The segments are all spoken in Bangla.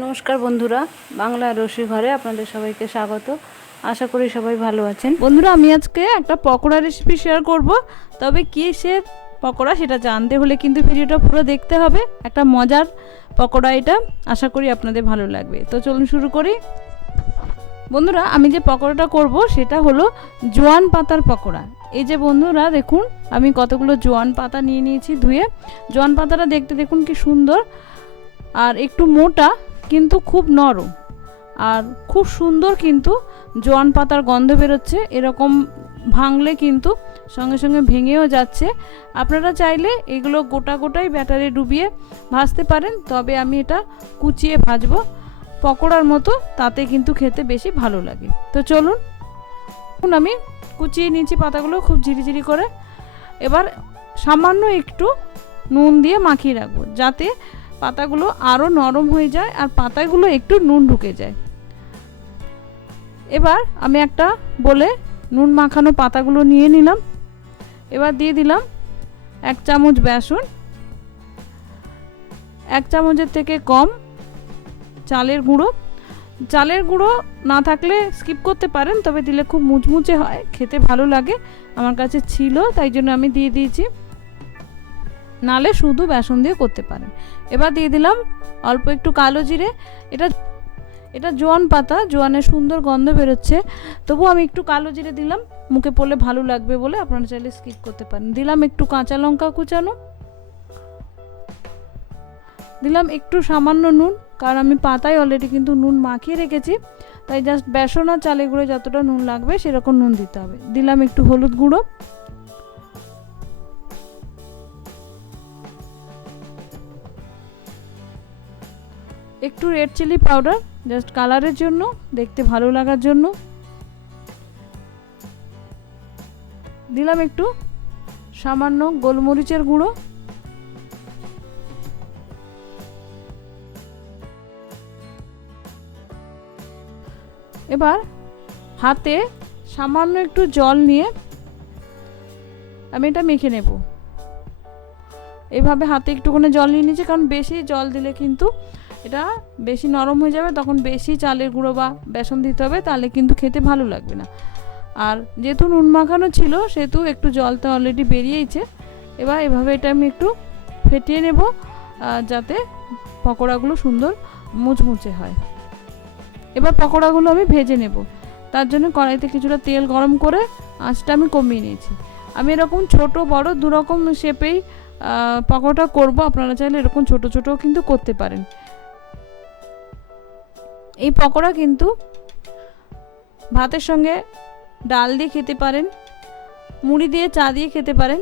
নমস্কার বন্ধুরা, বাংলা রসি ঘরে আপনাদের সবাইকে স্বাগত। আশা করি সবাই ভালো আছেন। বন্ধুরা, আমি আজকে একটা পকোড়া রেসিপি শেয়ার করব। তবে কিসের পকোড়া সেটা জানতে হলে কিন্তু ভিডিওটা পুরো দেখতে হবে। একটা মজার পকোড়া এটা, আশা করি আপনাদের ভালো লাগবে। তো চলুন শুরু করি। বন্ধুরা, আমি যে পকোড়াটা করব সেটা হলো জোয়ান পাতার পকোড়া। এই যে বন্ধুরা দেখুন, আমি কতগুলো জোয়ান পাতা নিয়ে নিয়েছি ধুয়ে। জোয়ান পাতাটা দেখতে দেখুন কি সুন্দর, আর একটু মোটা কিন্তু খুব নরম, আর খুব সুন্দর কিন্তু জোয়ান পাতার গন্ধ বেরোচ্ছে। এরকম ভাঙলে কিন্তু সঙ্গে সঙ্গে ভেঙেও যাচ্ছে। আপনারা চাইলে এগুলো গোটা গোটাই ব্যাটারে ডুবিয়ে ভাজতে পারেন, তবে আমি এটা কুচিয়ে ভাজবো পকোড়ার মতো, তাতে কিন্তু খেতে বেশি ভালো লাগে। তো চলুন, আমি কুচিয়ে নিয়েছি পাতাগুলো খুব ঝিরিঝিরি করে। এবার সামান্য একটু নুন দিয়ে মাখিয়ে রাখবো, যাতে পাতাগুলো আরও নরম হয়ে যায় আর পাতাগুলো একটু নুন ঢুকে যায়। এবার আমি একটা বলে নুন মাখানো পাতাগুলো নিয়ে নিলাম। এবার দিয়ে দিলাম 1 চামচ বেসন, 1 চামচের থেকে কম চালের গুঁড়ো। চালের গুঁড়ো না থাকলে স্কিপ করতে পারেন, তবে দিলে খুব মুচমুচে হয়, খেতে ভালো লাগে। আমার কাছে ছিল তাই জন্য আমি দিয়ে দিয়েছি, নালে শুধু বেসন দিয়ে করতে পারেন। এবার দিয়ে দিলাম অল্প একটু কালো জিরে। এটা জোয়ান পাতা, জোয়ানের সুন্দর গন্ধ বেরোচ্ছে, তবু আমি একটু কালো জিরে দিলাম, মুখে পড়লে ভালো লাগবে বলে। আপনারা চাইলে স্কিপ করতে পারেন। দিলাম একটু কাঁচা লঙ্কা কুচানো, দিলাম একটু সামান্য নুন, কারণ আমি পাতায় অলরেডি কিন্তু নুন মাখিয়ে রেখেছি, তাই জাস্ট বেসন আর চালের গুঁড়ো যতটা নুন লাগবে সেরকম নুন দিতে হবে। দিলাম একটু হলুদ গুঁড়ো, একটু রেড চিলি পাউডার, জাস্ট কালারের জন্য, দেখতে ভালো লাগার জন্য। দিলাম একটু সামান্য গোলমরিচের গুঁড়ো, এবার হাতে সামান্য একটু জল নিয়ে আমি এটা মেখে নেব। এইভাবে হাতে একটুখানি জল নিয়ে নিয়েছি, কারণ বেশি জল দিলে কিন্তু এটা বেশি নরম হয়ে যাবে, তখন বেশি চালের গুঁড়ো বা বেসন দিতে হবে, তাহলে কিন্তু খেতে ভালো লাগবে না। আর যেহেতু নুন মাখানো ছিল সেহেতু একটু জলটা অলরেডি বেরিয়েছে। এবার এভাবে এটা আমি একটু ফেটিয়ে নেব, যাতে পকোড়াগুলো সুন্দর মুচমুচে হয়। এবার পকোড়াগুলো আমি ভেজে নেব। তার জন্য কড়াইতে কিছুটা তেল গরম করে আঁচটা আমি কমিয়ে নিয়েছি। আমি এরকম ছোট বড় দুরকম শেপেই পকোড়া করব। আপনারা চাইলে এরকম ছোট ছোটও কিন্তু করতে পারেন। এই পকোড়া কিন্তু ভাতের সঙ্গে ডাল দিয়ে খেতে পারেন, মুড়ি দিয়ে, চা দিয়ে খেতে পারেন,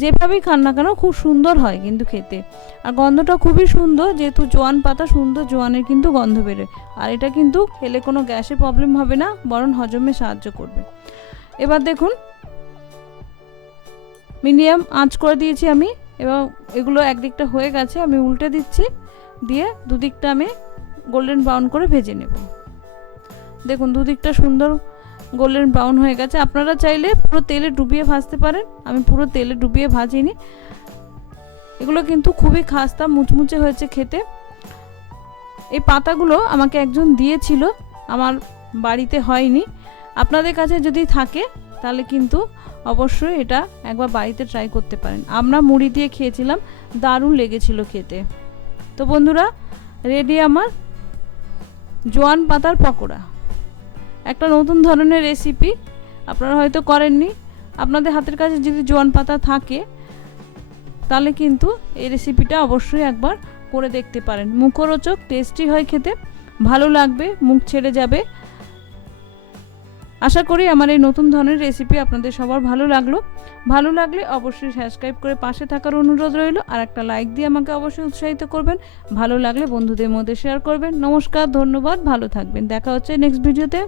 যেভাবেই খান না কেন খুব সুন্দর হয় কিন্তু খেতে। আর গন্ধটা খুবই সুন্দর, যেহেতু জোয়ান পাতা, সুন্দর জোয়ানের কিন্তু গন্ধ বেরোয়। আর এটা কিন্তু খেলে কোনো গ্যাসের প্রবলেম হবে না, বরং হজমে সাহায্য করবে। এবার দেখুন, মিডিয়াম আঁচ করে দিয়েছি আমি। এবার এগুলো একদিকটা হয়ে গেছে, আমি উল্টে দিচ্ছি, দিয়ে দুদিকটা আমি গোল্ডেন ব্রাউন করে ভেজে নেব। দেখুন দুদিকটা সুন্দর গোল্ডেন ব্রাউন হয়ে গেছে। আপনারা চাইলে পুরো তেলে ডুবিয়ে ভাজতে পারেন, আমি পুরো তেলে ডুবিয়ে ভাজিনি। এগুলো কিন্তু খুবই খাস্তা মুচমুচে হয়েছে খেতে। এই পাতাগুলো আমাকে একজন দিয়েছিল, আমার বাড়িতে হয়নি। আপনাদের কাছে যদি থাকে তাহলে কিন্তু অবশ্যই এটা একবার বাড়িতে ট্রাই করতে পারেন। আমরা মুড়ি দিয়ে খেয়েছিলাম, দারুণ লেগেছিল খেতে। তো বন্ধুরা, রেডি আমার জোয়ান পাতার পকোড়া। একটা নতুন ধরনের রেসিপি, আপনারা হয়তো করেননি। আপনাদের হাতের কাছে যদি জোয়ান পাতা থাকে তাহলে কিন্তু এই রেসিপিটা অবশ্যই একবার করে দেখতে পারেন। মুখরোচক, টেস্টি হয় খেতে, ভালো লাগবে, মুখ ছেড়ে যাবে। আশা করি আমার এই নতুন ধরনের রেসিপি আপনাদের সবার ভালো লাগলো। ভালো লাগলে অবশ্যই সাবস্ক্রাইব করে পাশে থাকার অনুরোধ রইল, আর একটা লাইক দিয়ে আমাকে অবশ্যই উৎসাহিত করবেন। ভালো লাগলে বন্ধুদের মধ্যে শেয়ার করবেন। নমস্কার, ধন্যবাদ, ভালো থাকবেন। দেখা হচ্ছে নেক্সট ভিডিওতে।